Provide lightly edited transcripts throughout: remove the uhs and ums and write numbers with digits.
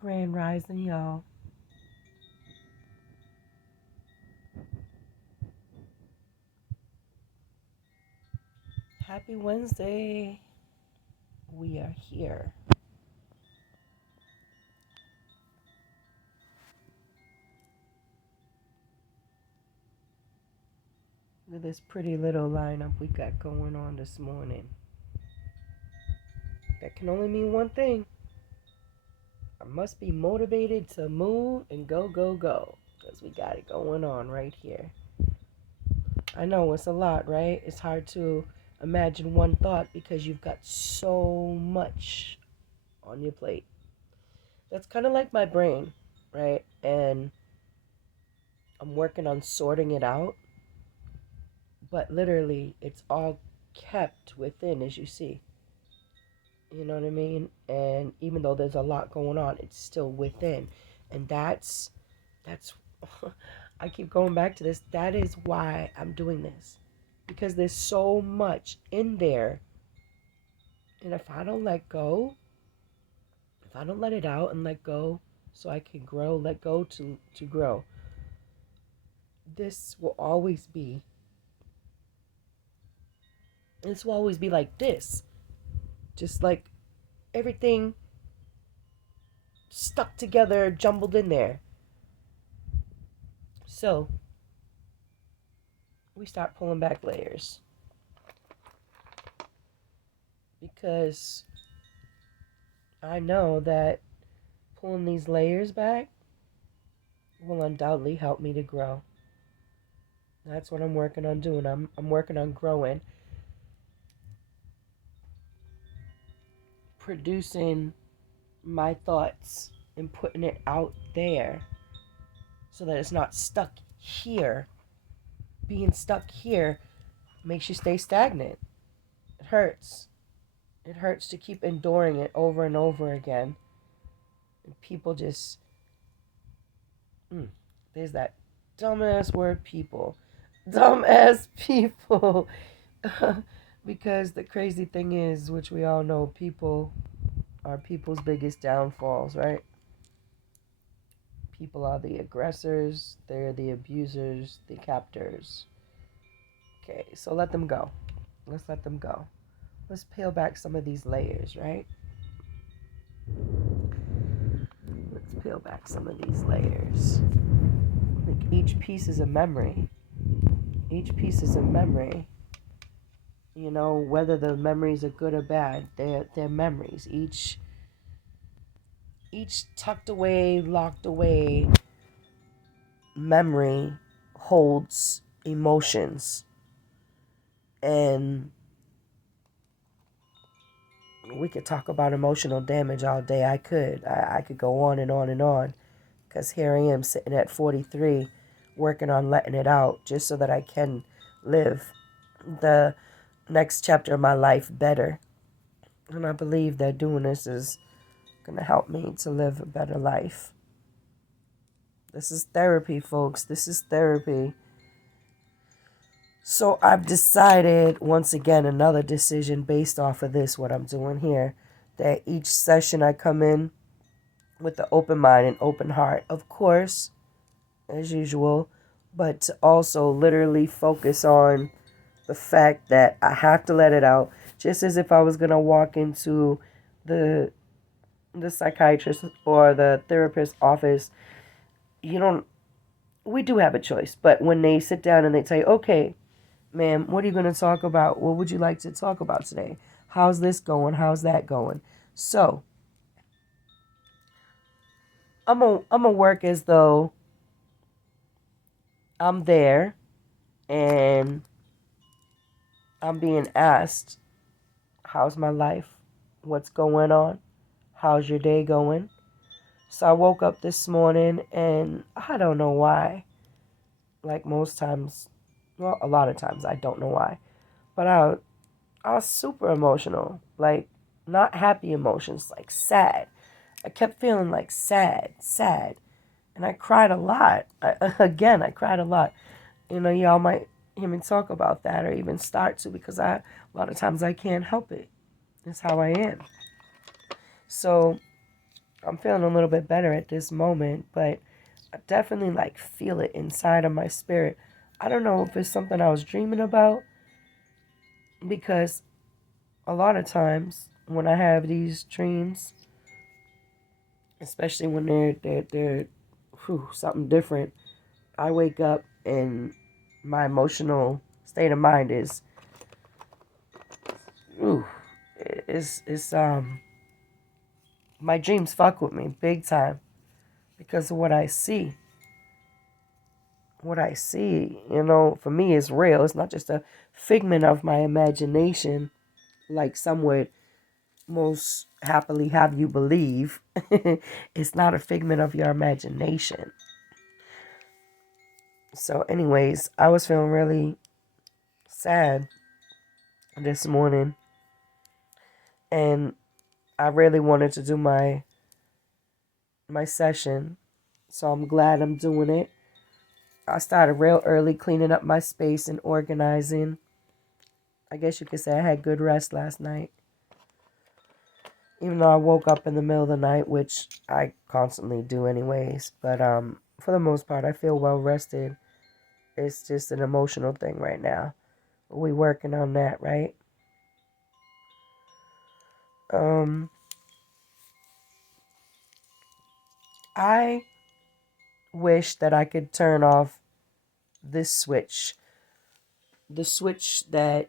Grand Rising, y'all. Happy Wednesday. We are here. Look at this pretty little lineup we got going on this morning. That can only mean one thing. I must be motivated to move and go, go, go. Because we got it going on right here. I know it's a lot, right? It's hard to imagine one thought because you've got so much on your plate. That's kind of like my brain, right? And I'm working on sorting it out, but literally it's all kept within, as you see. You know what I mean? And even though there's a lot going on, it's still within. And that's I keep going back to this. That is why I'm doing this. Because there's so much in there. And if I don't let go, if I don't let it out and let go so I can grow, let go to grow, this will always be like this. Just like everything stuck together, jumbled in there. So we start pulling back layers because I know that pulling these layers back will undoubtedly help me to grow. That's what I'm working on doing. I'm working on growing, producing my thoughts and putting it out there so that it's not stuck here. Being stuck here makes you stay stagnant. It hurts. It hurts to keep enduring it over and over again. And people just, there's that dumbass word, people. Dumbass people. Because the crazy thing is, which we all know, people are people's biggest downfalls, right? People are the aggressors, they're the abusers, the captors. Okay, so let them go. Let's let them go. Let's peel back some of these layers, right? Let's peel back some of these layers. Like each piece is a memory. Each piece is a memory. You know, whether the memories are good or bad, they're memories. Each tucked away, locked away memory holds emotions. And we could talk about emotional damage all day. I could go on and on and on. Because here I am sitting at 43 working on letting it out just so that I can live the next chapter of my life better. And I believe that doing this is going to help me to live a better life. This is therapy, folks. This is therapy. So I've decided, once again, another decision based off of this, what I'm doing here, that each session I come in with an open mind and open heart, of course, as usual, but to also literally focus on the fact that I have to let it out, just as if I was going to walk into the psychiatrist or the therapist's office. We do have a choice, but when they sit down and they tell you, okay, ma'am, what are you going to talk about? What would you like to talk about today? How's this going? How's that going? So I'm gonna work as though I'm there and I'm being asked, how's my life? What's going on? How's your day going? So I woke up this morning and I don't know why. Like most times, well, a lot of times I don't know why. But I was super emotional. Like not happy emotions, like sad. I kept feeling like sad. And I cried a lot. I cried a lot. You know, y'all might hear me talk about that or even start to because a lot of times I can't help it. It's how I am. So I'm feeling a little bit better at this moment, but I definitely like feel it inside of my spirit. I don't know if it's something I was dreaming about, because a lot of times when I have these dreams, especially when they're something different, I wake up and my emotional state of mind is ooh, it's my dreams fuck with me big time because of what I see. What I see, for me is real. It's not just a figment of my imagination, like some would most happily have you believe. It's not a figment of your imagination. So, anyways, I was feeling really sad this morning, and I really wanted to do my session. So I'm glad I'm doing it. I started real early cleaning up my space and organizing. I guess you could say I had good rest last night. Even though I woke up in the middle of the night, which I constantly do anyways. But for the most part, I feel well rested. It's just an emotional thing right now. We working on that, right? I wish that I could turn off this switch. The switch that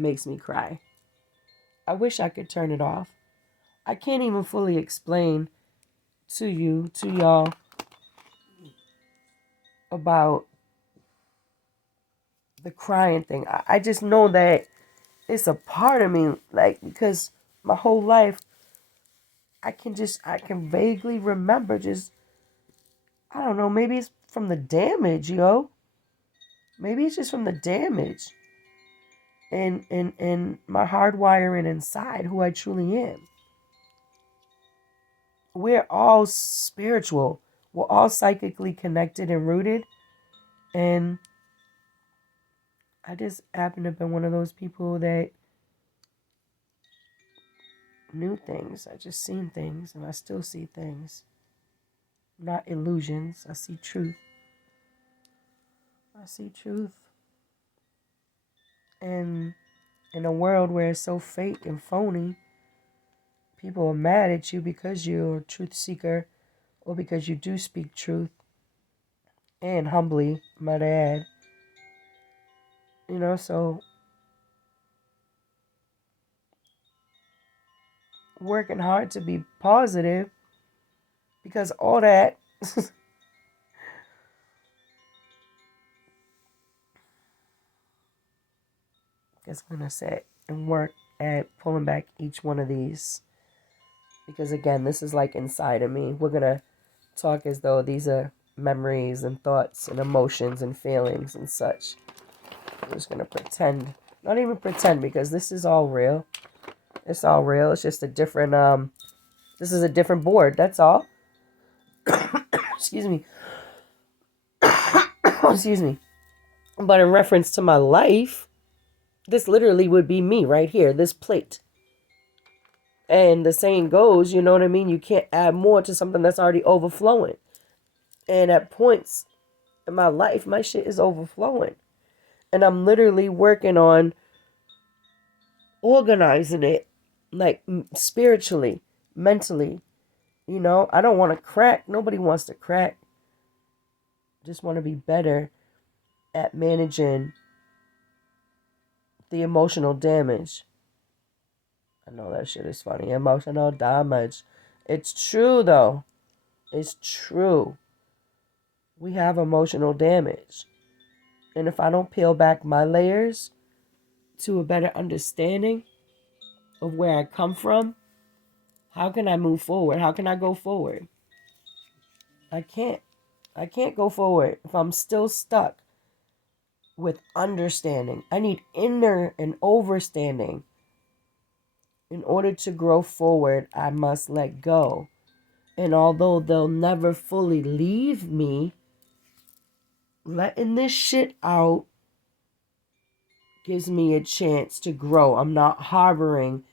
makes me cry. I wish I could turn it off. I can't even fully explain to y'all about the crying thing. I just know that it's a part of me, like, because my whole life I can vaguely remember just, I don't know, maybe it's from the damage, yo. Maybe it's just from the damage and my hardwiring inside who I truly am. We're all spiritual. We're all psychically connected and rooted. And I just happen to have been one of those people that knew things. I just seen things and I still see things. Not illusions. I see truth. I see truth. And in a world where it's so fake and phony, people are mad at you because you're a truth seeker or because you do speak truth. And humbly, might I add. So working hard to be positive because all that guess I'm gonna sit and work at pulling back each one of these, because again, this is like inside of me. We're gonna talk as though these are memories and thoughts and emotions and feelings and such. I'm just gonna pretend, not even pretend, because this is all real. It's all real. It's just a different this is a different board, that's all. Excuse me. Excuse me. But in reference to my life, this literally would be me right here, this plate. And the saying goes, you know what I mean? You can't add more to something that's already overflowing. And at points in my life, my shit is overflowing. And I'm literally working on organizing it, like spiritually, mentally. I don't want to crack. Nobody wants to crack. Just want to be better at managing the emotional damage. I know that shit is funny. Emotional damage. It's true, though. It's true. We have emotional damage. And if I don't peel back my layers to a better understanding of where I come from, how can I move forward? How can I go forward? I can't. I can't go forward if I'm still stuck with understanding. I need inner and overstanding. In order to grow forward, I must let go. And although they'll never fully leave me, letting this shit out gives me a chance to grow. I'm not harboring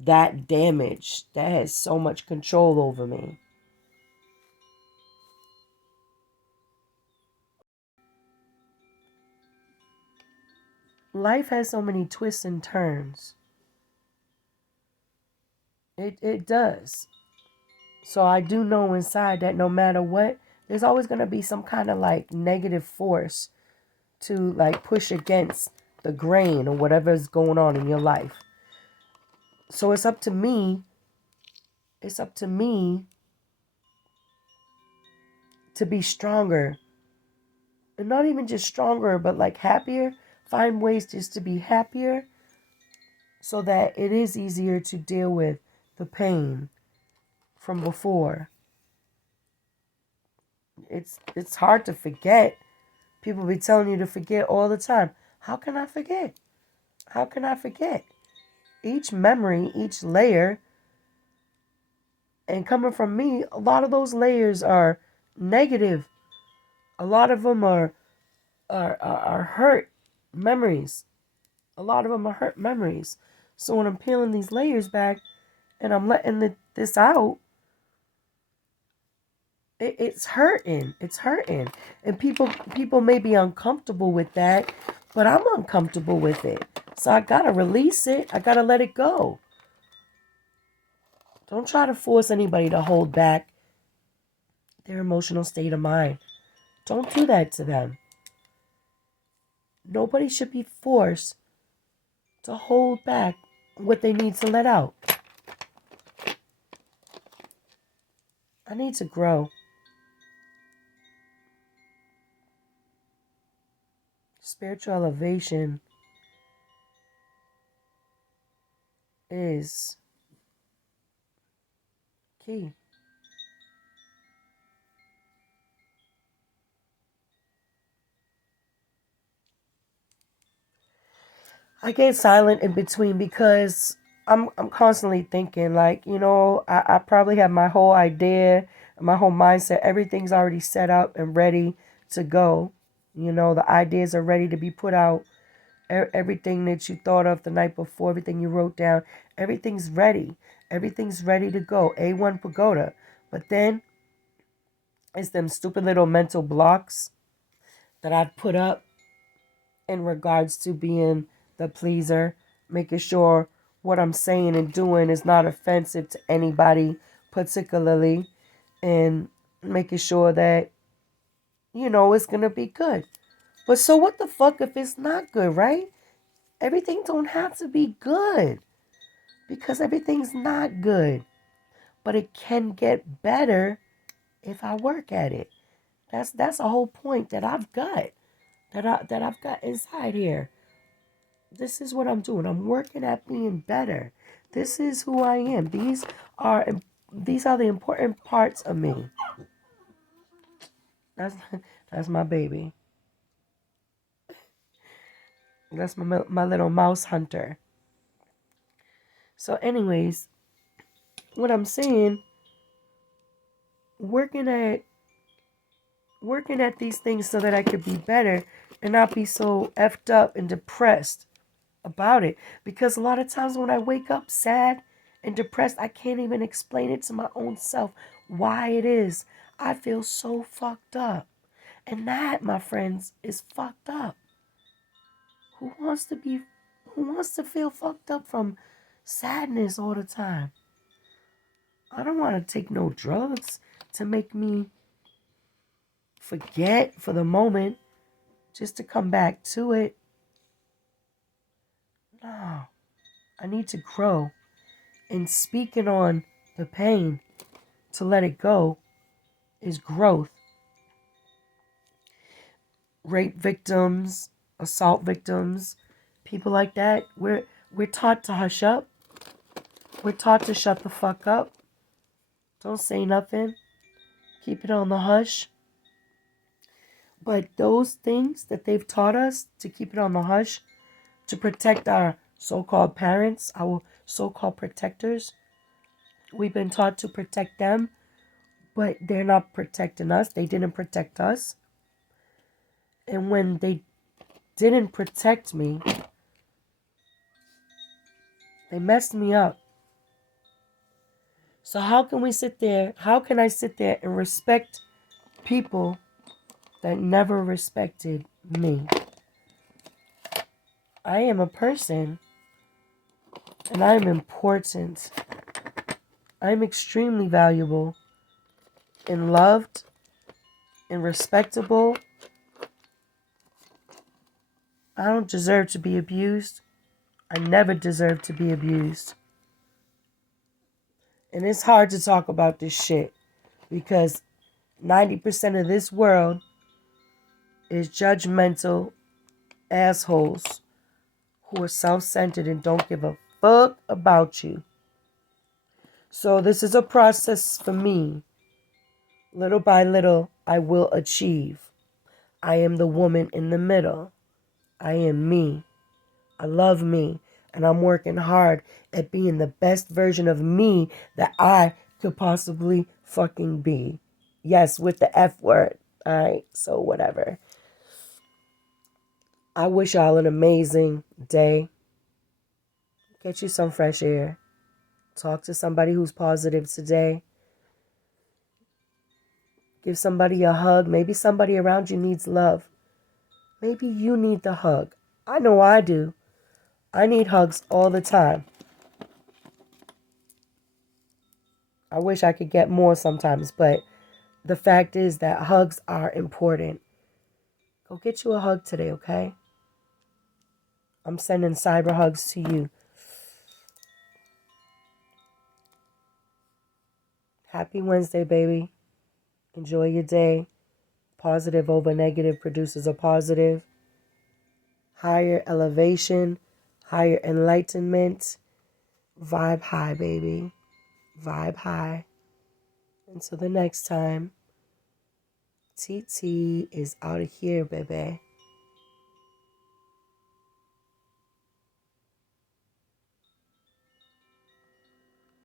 that damage that has so much control over me. Life has so many twists and turns. It does. So I do know inside that no matter what, there's always going to be some kind of like negative force to like push against the grain or whatever is going on in your life. So it's up to me. It's up to me to be stronger. And not even just stronger, but like happier. Find ways just to be happier so that it is easier to deal with the pain from before. It's hard to forget. People be telling you to forget all the time. How can I forget? How can I forget? Each memory, each layer, and coming from me, a lot of those layers are negative. A lot of them are hurt memories. A lot of them are hurt memories. So when I'm peeling these layers back and I'm letting this out, it's hurting. It's hurting. And people may be uncomfortable with that, but I'm uncomfortable with it. So I gotta release it. I gotta let it go. Don't try to force anybody to hold back their emotional state of mind. Don't do that to them. Nobody should be forced to hold back what they need to let out. I need to grow. Spiritual elevation is key. I get silent in between because I'm constantly thinking like, I probably have my whole idea, my whole mindset, everything's already set up and ready to go. The ideas are ready to be put out. Everything that you thought of the night before, everything you wrote down, everything's ready. Everything's ready to go. A1 pagoda. But then it's them stupid little mental blocks that I've put up in regards to being the pleaser, making sure what I'm saying and doing is not offensive to anybody particularly, and making sure that, it's going to be good. But so what the fuck if it's not good, right? Everything don't have to be good because everything's not good. But it can get better if I work at it. That's a whole point that I've got. That I've got inside here. This is what I'm doing. I'm working at being better. This is who I am. Are these are the important parts of me. That's that's my baby. That's my little mouse hunter. So, anyways, what I'm saying, working at these things so that I could be better and not be so effed up and depressed about it. Because a lot of times when I wake up sad and depressed, I can't even explain it to my own self why it is. I feel so fucked up. And that, my friends, is fucked up. Who wants to be who wants to feel fucked up from sadness all the time? I don't want to take no drugs to make me forget for the moment just to come back to it. No. I need to grow. And speaking on the pain to let it go is growth. Rape victims, assault victims, people like that, we're taught to hush up. We're taught to shut the fuck up. Don't say nothing. Keep it on the hush. But those things that they've taught us to keep it on the hush, to protect our so-called parents, our so-called protectors, we've been taught to protect them, but they're not protecting us. They didn't protect us. And when they didn't protect me, they messed me up. So how can we sit there? How can I sit there and respect people that never respected me? I am a person and I am important. I am extremely valuable and loved and respectable. I don't deserve to be abused. I never deserved to be abused. And it's hard to talk about this shit because 90% of this world is judgmental assholes who are self-centered and don't give a fuck about you. So this is a process for me. Little by little, I will achieve. I am the woman in the middle. I am me. I love me. And I'm working hard at being the best version of me that I could possibly fucking be. Yes, with the F word. Alright, so whatever. I wish y'all an amazing day. Get you some fresh air. Talk to somebody who's positive today. Give somebody a hug. Maybe somebody around you needs love. Maybe you need the hug. I know I do. I need hugs all the time. I wish I could get more sometimes, but the fact is that hugs are important. Go get you a hug today, okay? I'm sending cyber hugs to you. Happy Wednesday, baby. Enjoy your day. Positive over negative produces a positive. Higher elevation, higher enlightenment. Vibe high, baby. Vibe high. Until the next time, TT is out of here, baby.